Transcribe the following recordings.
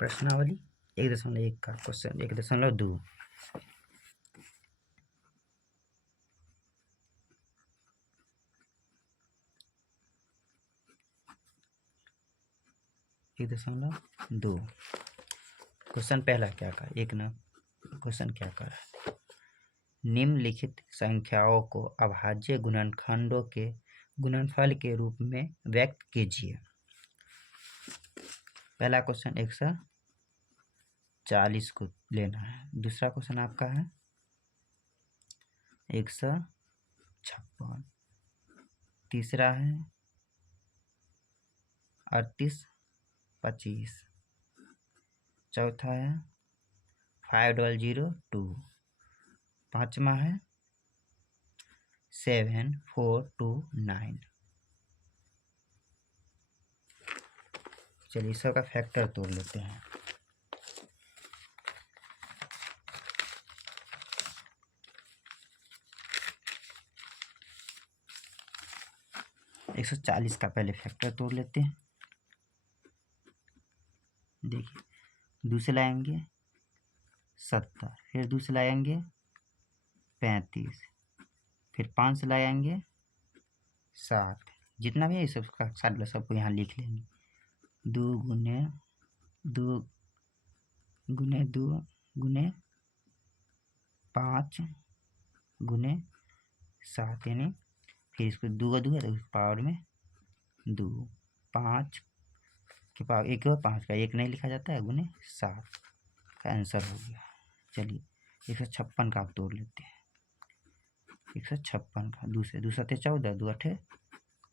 प्रश्नावली 1.1 का question 1.2। Question पहला क्या कहा, एक ना क्वेश्चन क्या कर रहा है, निम्नलिखित संख्याओं को अभाज्य गुणनखंडों के गुणनफल के रूप में व्यक्त कीजिए। पहला क्वेश्चन 140 को लेना है। दूसरा क्वेश्चन आपका है 156। तीसरा है 3825। चौथा है 5002। पांचवा है 7429। चलिए सबका फैक्टर तोड़ लेते हैं। एक 140 का पहले फैक्टर तोड़ लेते हैं। देखिए, दूसरे लाएंगे 70, फिर दूसरे लाएंगे 35, फिर 5 से लाएंगे 7। जितना भी है सबका साथ सबको यहाँ लिख लेंगे। 2 गुने 2 गुने 2 गुने 5 गुने 7, यानी फिर इसको 2 का 2 है तो पावर में 2, 5 के पावर 1 और 5 का 1 नहीं लिखा जाता है, गुने 7 का आंसर हो गया। चलिए 156 का आप तोड़ लेते हैं। 156 का दूसरे 14, 2 8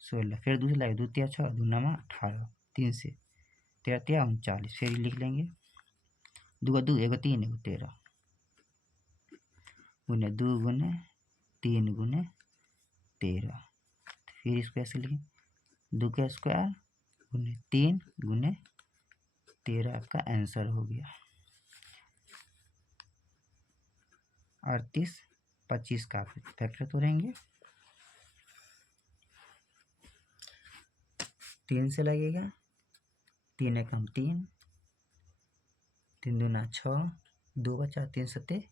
16, फिर दूसरे लाए 2 3 6, 2 9 18, 3 से 13 39, फिर लिख लेंगे 2 का 2 1 3 1 13 गुने 2 गुने 3 गुने 13। फिर इसको ऐसे लिखें 2 का स्क्वायर गुने 3 गुने 13, आपका आंसर हो गया। 3825 का फैक्टर तोड़ेंगे। 3 से लगेगा, 3 एकम 3, 3 दूना 6, 2 बचा 3 सत्ते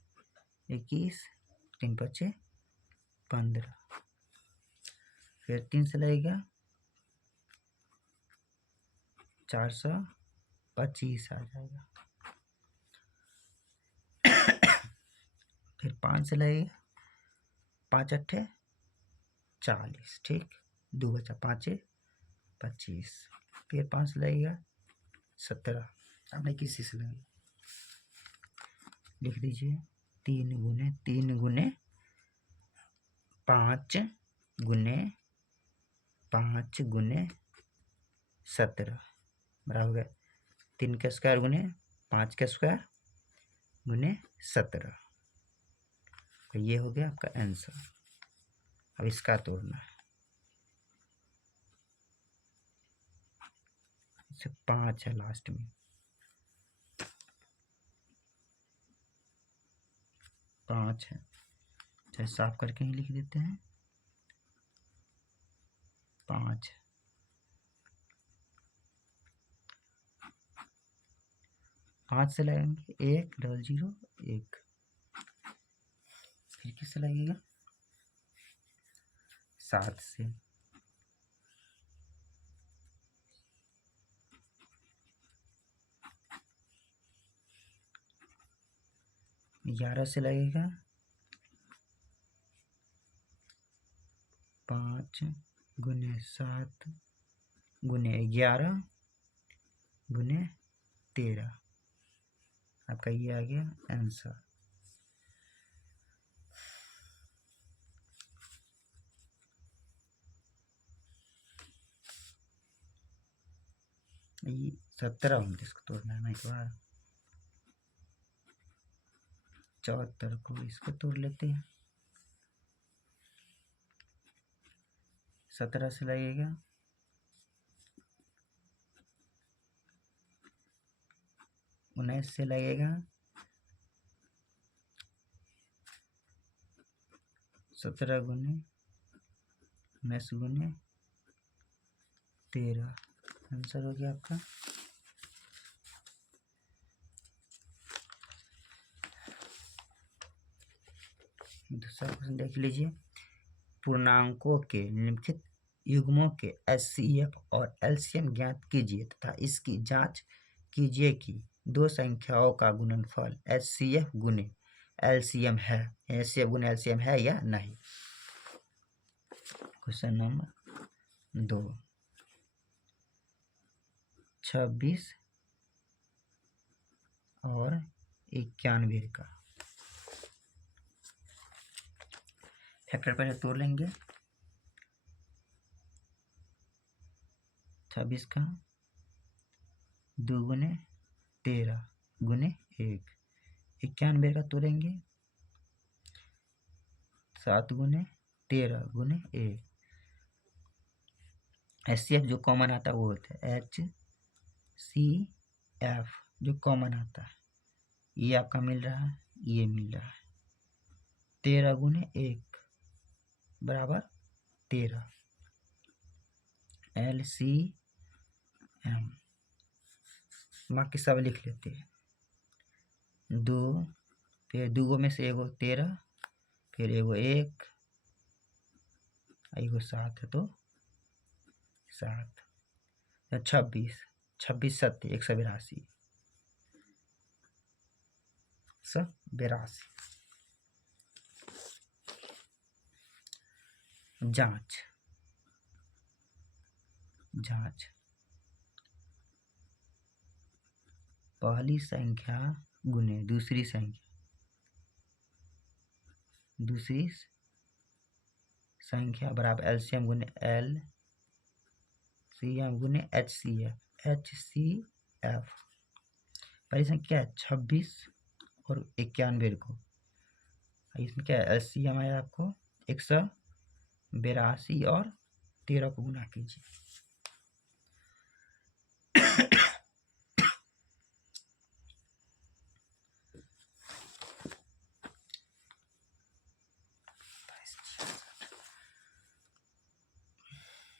21, 3 पचे 15, फिर 3 से लगेगा 425 आ जाएगा। फिर 5 से लगेगा 5 8 40, ठीक। 2 बचा 5 25, फिर 5 से लगेगा 17। आपने किसी से लगेगा लिख दीजिए 3 गुने 3 गुने 5 गुने 5 गुने 17 बराबर हो गया 3 का स्क्वायर गुने 5 का स्क्वायर गुने 17। तो ये हो गया आपका आंसर। अब इसका तोड़ना है। 5 है लास्ट में, 5 है, चाहे साफ करके ही लिख देते हैं 5। 5 से लगेंगे 1 0 1, फिर किससे लगेगा 7 से, 11 से लगेगा 5 गुने 7 गुने 11 गुने 13, आपका ये आ गया आंसर। ये 17 29 को तोड़ना है ना एक बार। 74 को इसको तोड़ लेते हैं। 17 से लगेगा 19 से लगेगा 17 गुने 19 गुने 13, आंसर हो गया आपका दूसरा क्वेश्चन देख लीजिए। पूर्णांकों के निम्नलिखित युग्मों के HCF और LCM ज्ञात कीजिए तथा इसकी जांच कीजिए कि दो संख्याओं का गुणनफल HCF गुने LCM है, HCF गुने LCM है या नहीं। क्वेश्चन नंबर 2, 26 और 91 का फैक्टर पहले तोड़ लेंगे। 26 का 2 गुने 13 गुने 1, 91 का तोड़ेंगे 7 गुने 13 गुने 1। HCF जो कॉमन आता है वो होता है HCF जो कॉमन आता है, ये आपका मिल रहा है, ये मिल रहा है। 13 गुने 1 बराबर 13 LCM। बाकी सब लिख लेते हैं। 2 फिर 2 में से एगो 13 फिर एगो 1 एगो 7 है तो 7 26 26 7 182 182। जांच पहली संख्या गुने दूसरी संख्या बराबर LCM गुने LCM गुने HCF। पहली संख्या है 26 और 91 को, इसमें क्या है LCM आया आपको 182 और 13 को गुना कीजिए।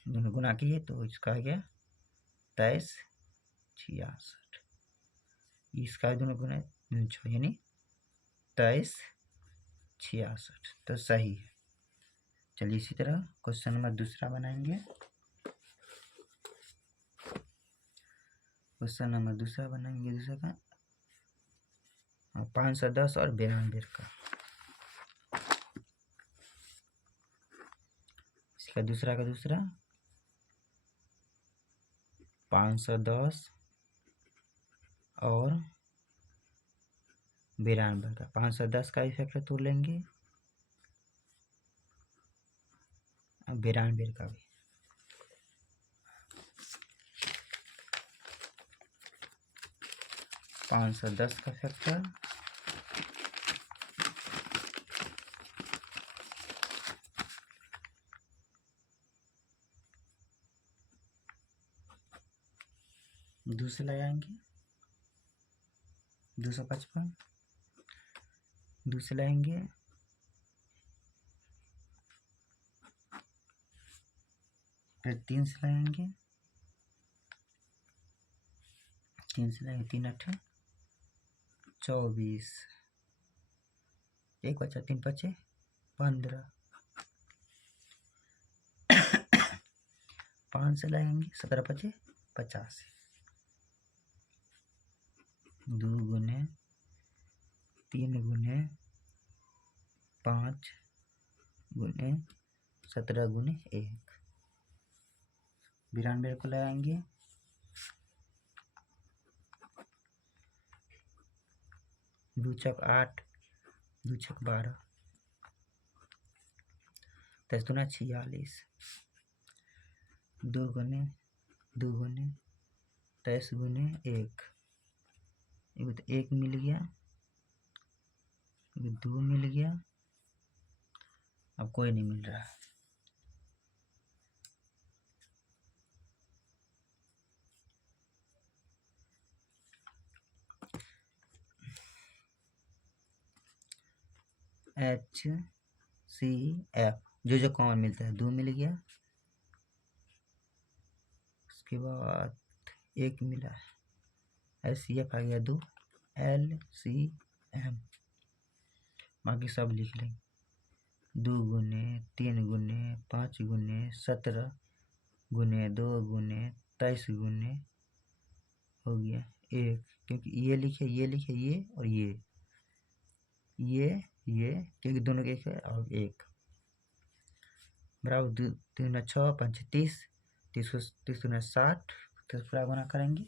दोनों गुना किए तो इसका आ गया 2366। इसका दोनों गुना यानी 2366 तो सही है। चलिए इसी तरह क्वेश्चन नंबर दूसरा बनाएंगे। दूसरा का 510 और 92 का। इसका दूसरा 510 और 92 का। 510 का इफेक्ट तोड़ लेंगे और 92 का भी। पाँच सौ 10 का फैक्टर दूसरे लगाएंगे 255, दूसरे लाएंगे 3 से लगाएंगे 3 8 24, एक बचा 3 बचे 15। 5 से लगाएंगे 17 बचे 50। 2 गुने 3 गुने 5 गुने 17 गुने 1। 92 को लगाएंगे 2 चौक 8 2 छक 12 10 दूना 46। 2 गुने 23 गुने 1, तो 1 मिल गया, 2 मिल गया, अब कोई नहीं मिल रहा। HCF जो कॉमन मिलता है 2 मिल गया, उसके बाद 1 मिला है, HCF आ गया 2, LCM बाकी सब लिख लेंगे। 2 गुने 3 गुने 5 गुने 17 गुने 2 गुने 23 गुने हो गया 1, क्योंकि ये लिखे ये और ये क्योंकि दोनों के एक है और 1 बराबर 2 3 6 5 30 30 60 तो पूरा गुना करेंगे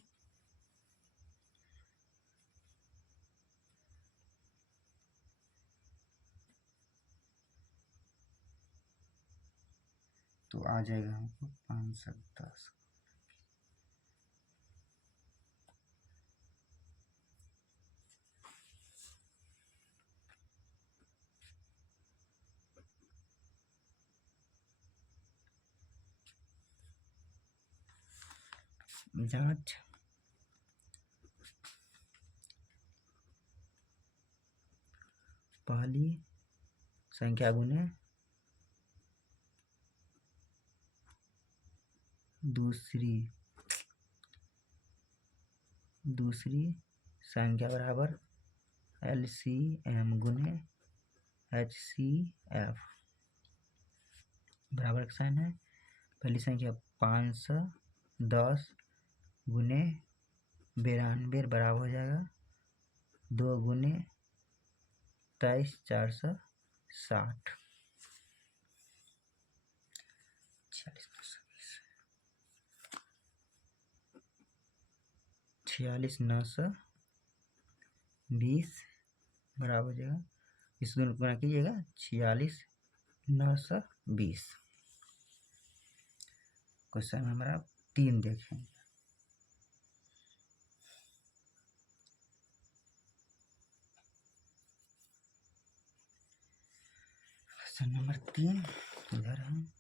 तो आ जाएगा हमको 510। जांच पहली संख्या गुने दूसरी संख्या बराबर LCM गुने HCF बराबर का साइन है। पहली संख्या 510 गुने 92 बराबर हो जाएगा 2 गुने 23 460 46 920 बराबर हो जाएगा इस दोनों को गुना कीजिएगा 46 920। क्वेश्चन नंबर आप 3 देखेंगे। क्वेश्चन नंबर 3 इधर है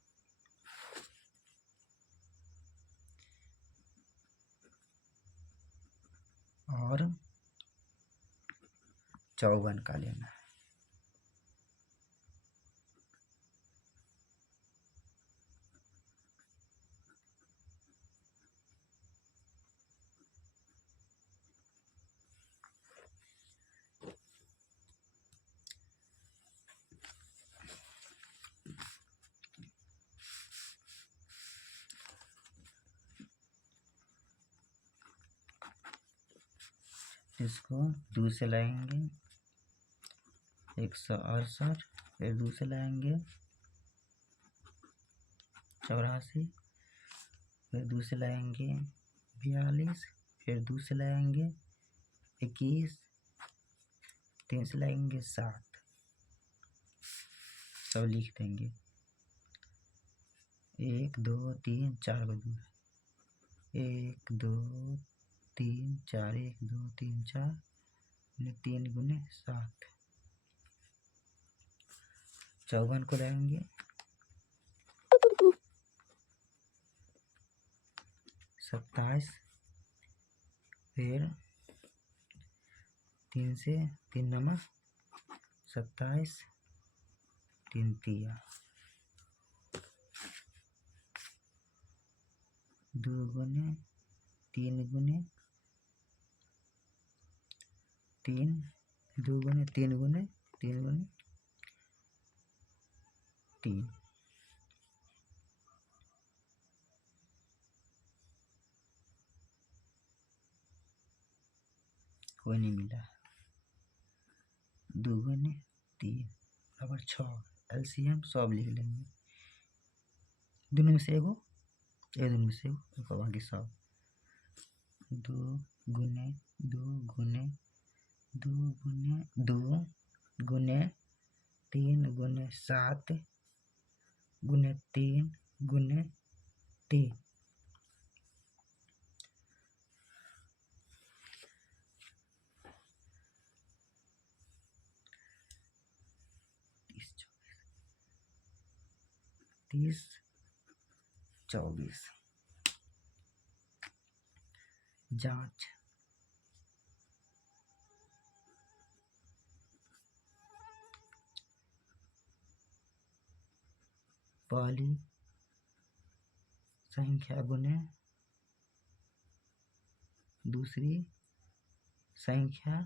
और 54 का लेना है। इसको 2 से लाएंगे 168 फिर 2 से लाएंगे 84 फिर 2 से लाएंगे 42 फिर 2 से लाएंगे 21 3 से लाएंगे 7 सब लिख देंगे 1 2 3 4 को दूर 1 2 3 4 1 2 3 4 3 गुने 7 54 को लाएंगे 27 फिर 3 से 3 नंबर 27 3 तिया 2 गुने 3 गुने 3 2 गुने 3 गुने 3 गुने 3 कोई नहीं मिला 2 गुने 3 बराबर 6 LCM सब लिख लेंगे दोनों में से एगो दोनों में से एगो बाकी सब 2 गुने 2 गुने 2 गुने 2 गुने 3 गुने 7 गुने 3 गुने 3 30 24 जांच पहली संख्या गुने दूसरी संख्या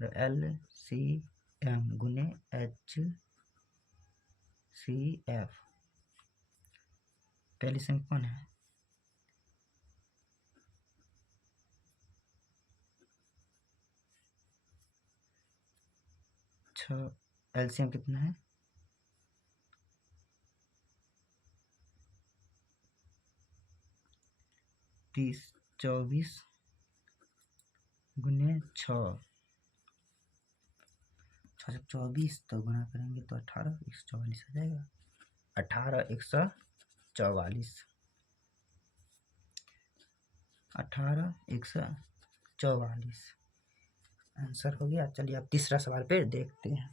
LCM गुने HCF CF पहली संख्या कौन है? 6। LCM कितना है? 30 24 गुने 6 से 24 तो गुना करेंगे तो 18 144 आ जाएगा। 18 144 18 144 आंसर हो गया। चलिए अब तीसरा सवाल पे देखते हैं।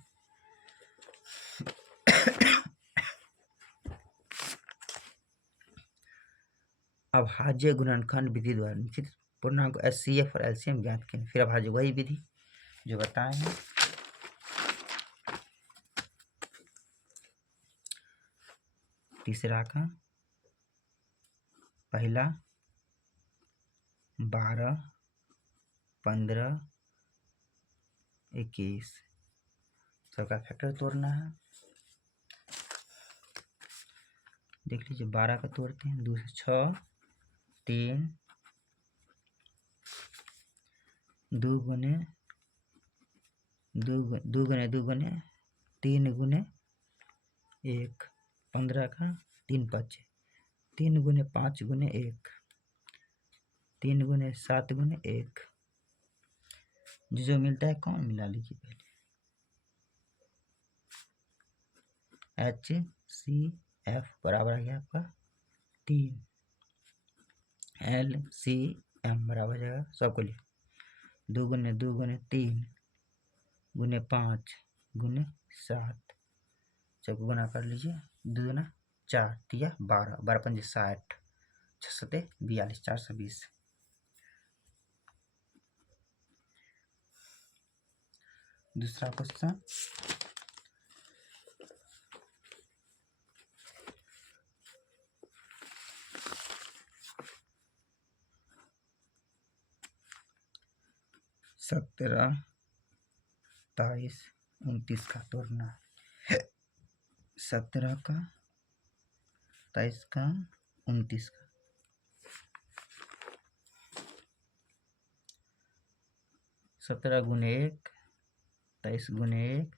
अभाज्य गुणनखंड विधि द्वारा निश्चित पूर्णांक HCF और LCM ज्ञात करें। फिर अभाज्य वही विधि जो बताए हैं। तीसरा का पहला 12 15 21 सबका फैक्टर तोड़ना है। देख लीजिए 12 का तोड़ते हैं, 2 से 6 3 2 गुने 2 गुने 3 गुने 1 15 का 3 5 3 गुने 5 गुने 1 3 गुने 7 गुने 1 जो मिलता है कौन मिला लीजिए पहले। HCF बराबर आ गया आपका 3। LCM बराबर हो जाएगा सबको लिए 2 गुने 3 गुने 5 गुने 7 सबको गुना कर लीजिए। 2 गुना 4 दिया 12 12 पंजे 60 6 सते 42 420। दूसरा क्वेश्चन सत्रह 23 29 का तोड़ना है। 17 का 23 का 29 का 17 गुने 1 23 गुने 1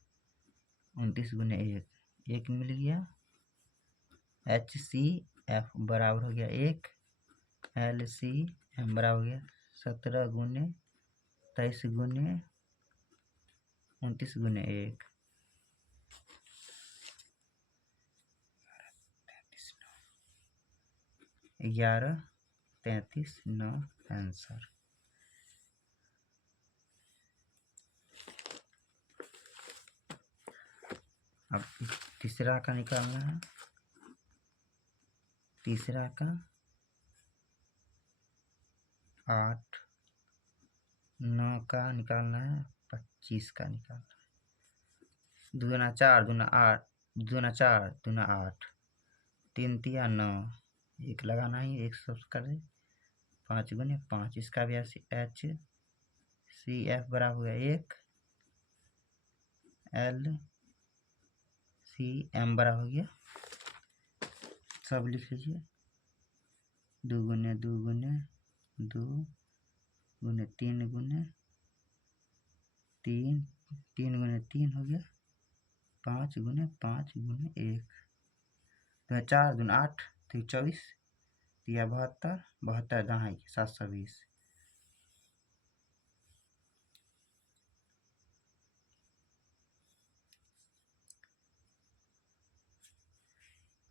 29 गुने 1 1 मिल गया। HCF बराबर हो गया 1। LCM बराबर हो गया 17 गुने 23 गुने 29 गुने 1 11 33 9 आंसर। अब तीसरा का निकालना है। तीसरा का 8 9 का निकालना है, 25 का निकालना है। 2 गुना 4 दूना 8 2 गुना 4 दूना 8 3 तिया 9 1 लगाना ही 1 सब कर दे 5 गुने 5 इसका भी HCF बराबर हो गया 1। LCM बराबर हो गया सब लिख लीजिए 2 गुने 2 गुने 2 गुने 3 गुने 3 3 गुने 3 हो गया 5 गुने 5 गुने 1 तो 4 दून 8 तो 24 या 72 72 दहाई 720।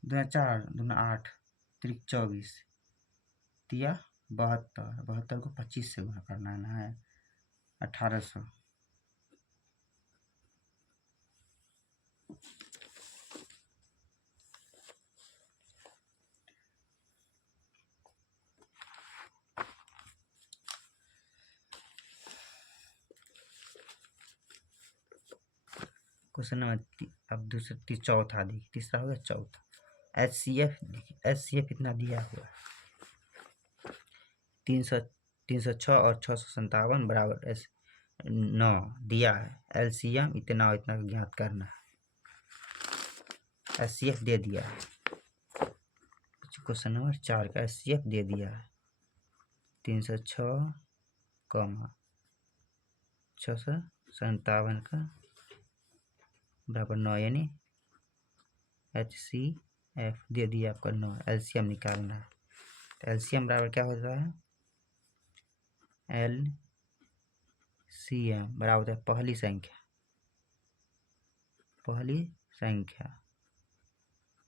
दूना 4 दूना 8 3 24 तिया 72 72 को 25 से गुना करना है 1800। क्वेश्चन नंबर अब दूसरा चौथा देखिए तीसरा हो गया चौथा। HCF देखिए HCF इतना दिया हुआ है 306 और 657 बराबर 9 दिया है। LCM इतना और इतना ज्ञात करना है। SCF दे दिया है। क्वेश्चन नंबर 4 का SCF दे दिया है 306, 657 का बराबर 9, यानी HCF दे दिया आपका 9। LCM निकालना है। LCM बराबर क्या होता है? LCM बराबर होता है पहली संख्या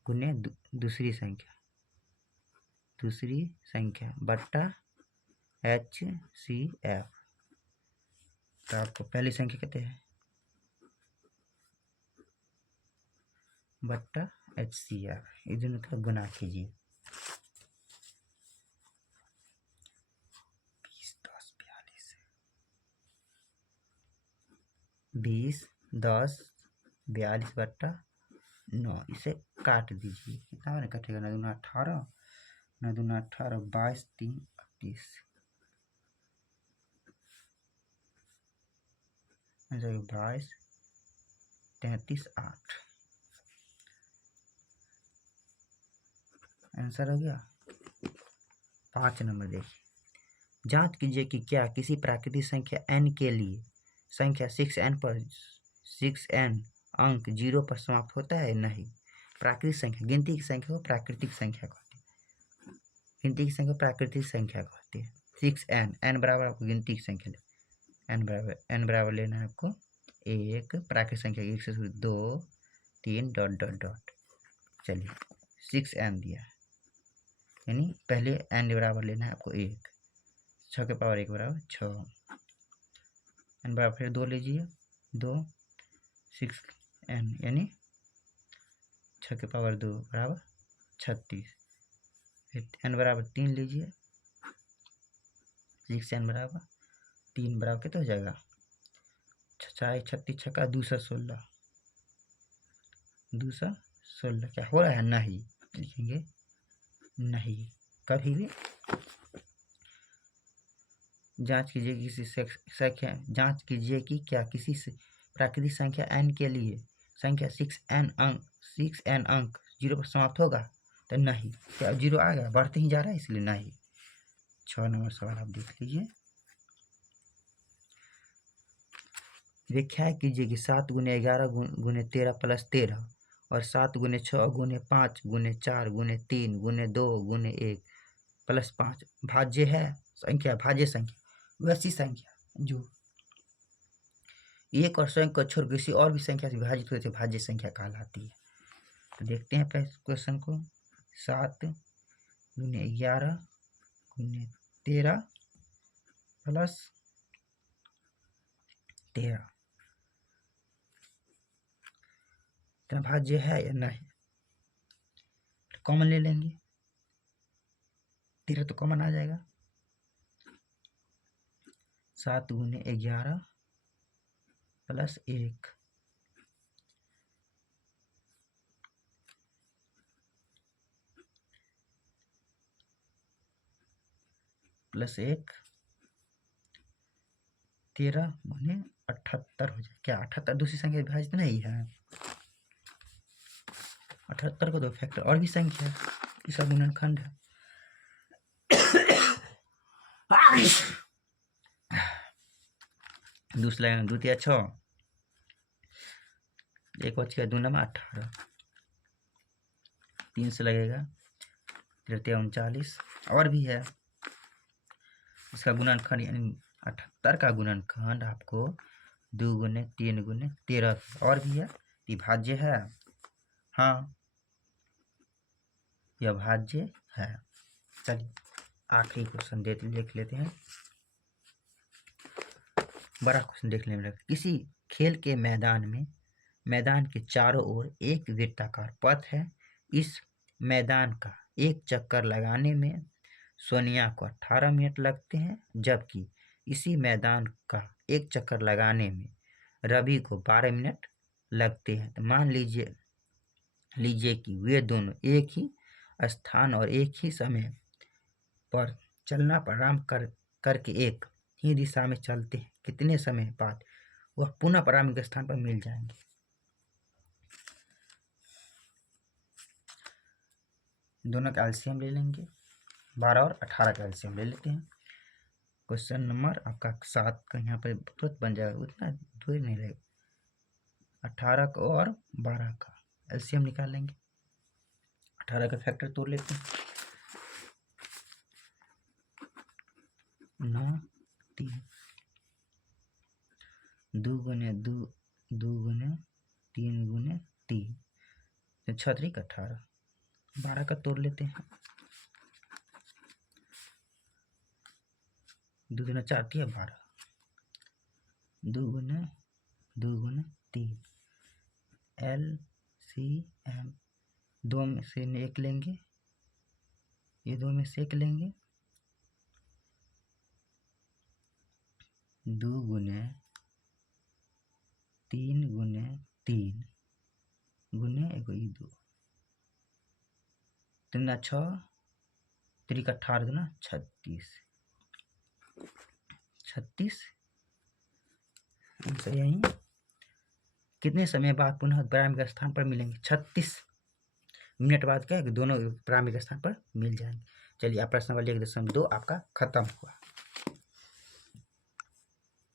गुने दूसरी संख्या बट्टा HCF। तो आपको पहली संख्या कहते हैं बट्टा HCF, इस दोनों का गुना कीजिए। 20, 10, 42 बट्टा 9, इसे काट दीजिए। कितना मैंने कटेगा? 9 दूना 18, 9 दूना 18, 22, 3, 38, 22, 33, 8। आंसर हो गया। 5 नंबर देखिए, जांच कीजिए कि क्या किसी प्राकृतिक संख्या n के लिए संख्या 6n पर 6n अंक 0 पर समाप्त होता है? नहीं। प्राकृतिक संख्या, गिनती की संख्या को प्राकृतिक संख्या कहते हैं। गिनती की संख्या प्राकृतिक संख्या कहते हैं। 6n, n बराबर आपको गिनती की संख्या ले, n बराबर लेना है आपको 1, प्राकृतिक संख्या 1 से शुरू 2, 3 डॉट डॉट डॉट। चलिए 6n दिया है, यानी पहले n बराबर लेना है आपको 1, 6 के पावर 1 बराबर 6, n बराबर फिर 2 लीजिए, 2, 6n यानी 6 के पावर 2 बराबर 36। फिर n बराबर 3 लीजिए, 6n बराबर 3 बराबर कितना हो जाएगा? 6 36 छक्का 216, 216 क्या हो रहा है? नहीं लिखेंगे नहीं। कभी भी जांच कीजिए कि क्या किसी प्राकृतिक संख्या n के लिए संख्या 6n अंक 0 पर समाप्त होगा? तो नहीं। क्या 0 आ गया? बढ़ते ही जा रहा है, इसलिए नहीं। 6 नंबर सवाल आप देख लीजिए। व्याख्या कीजिए कि 7 गुने 11 गुने 13 प्लस 13 और 7 गुने 6 गुने 5 गुने 4 गुने 3 गुने 2 गुने 1 प्लस 5 भाज्य है संख्या, भाज्य संख्या वैसी संख्या जो एक और स्वयं को छोड़ किसी और भी संख्या से विभाजित हुए थे भाज्य संख्या कहलाती है। तो देखते हैं पहले क्वेश्चन को। 7 गुने 11 गुने 13 प्लस 13 भाज्य है या नहीं? कॉमन ले लेंगे, 13 तो कॉमन आ जाएगा। 7 गुने 11 प्लस 1 प्लस 1 13 गुने 78 हो जाए। क्या 78 दूसरी संख्या विभाजित नहीं है? 78 को दो फैक्टर और भी संख्या है, इसका गुणनखंड है। दूसरा द्वितीय 6, 1 बच गया 2 नंबर 18, 3 से लगेगा, तृतीय 39 और भी है। इसका गुणनखंड यानी 78 का गुणनखंड आपको 2 गुने 3 गुने 13 और भी है। भाज्य है, हाँ यह भाज्य है। चलिए आखिरी क्वेश्चन देख लेते हैं। बड़ा क्वेश्चन देख लेंगे। किसी खेल के मैदान के चारों ओर एक वृत्ताकार पथ है। इस मैदान का एक चक्कर लगाने में सोनिया को 18 मिनट लगते हैं, जबकि इसी मैदान का एक चक्कर लगाने में रवि को 12 मिनट लगते हैं। तो मान लीजिए कि वे दोनों एक ही स्थान और एक ही समय पर चलना प्रारंभ करके एक ही दिशा में चलते हैं। कितने समय बाद वह पुनः प्रारंभिक स्थान पर मिल जाएंगे? दोनों का एलसीएम ले लेंगे। 12 और 18 का एलसीएम ले लेते हैं। क्वेश्चन नंबर आपका 7 का यहाँ पर तुरंत बन जाएगा, उतना दूर नहीं रहेगा। 18 का और 12 का एलसीएम निकाल लेंगे। 18 का फैक्टर तोड़ लेते हैं। 9 3 2 गुने 2 2 गुने 3 गुने 3 6 3 18। 12 का तोड़ लेते हैं। 2 दूना 4 दिया 12। 2 गुने 3 LCM 2 में से 1 लेंगे, ये 2 में से 1 लेंगे। 2 गुने 3 गुने 3 गुने 1 2 3 6 3 का 18 दूना 36। आंसर यही। कितने समय बाद पुनः प्रारंभिक स्थान पर मिलेंगे? 36 मिनट बाद क्या दोनों प्रारंभिक स्थान पर मिल जाएंगे। चलिए आप प्रश्न नंबर 1.2 आपका खत्म हुआ।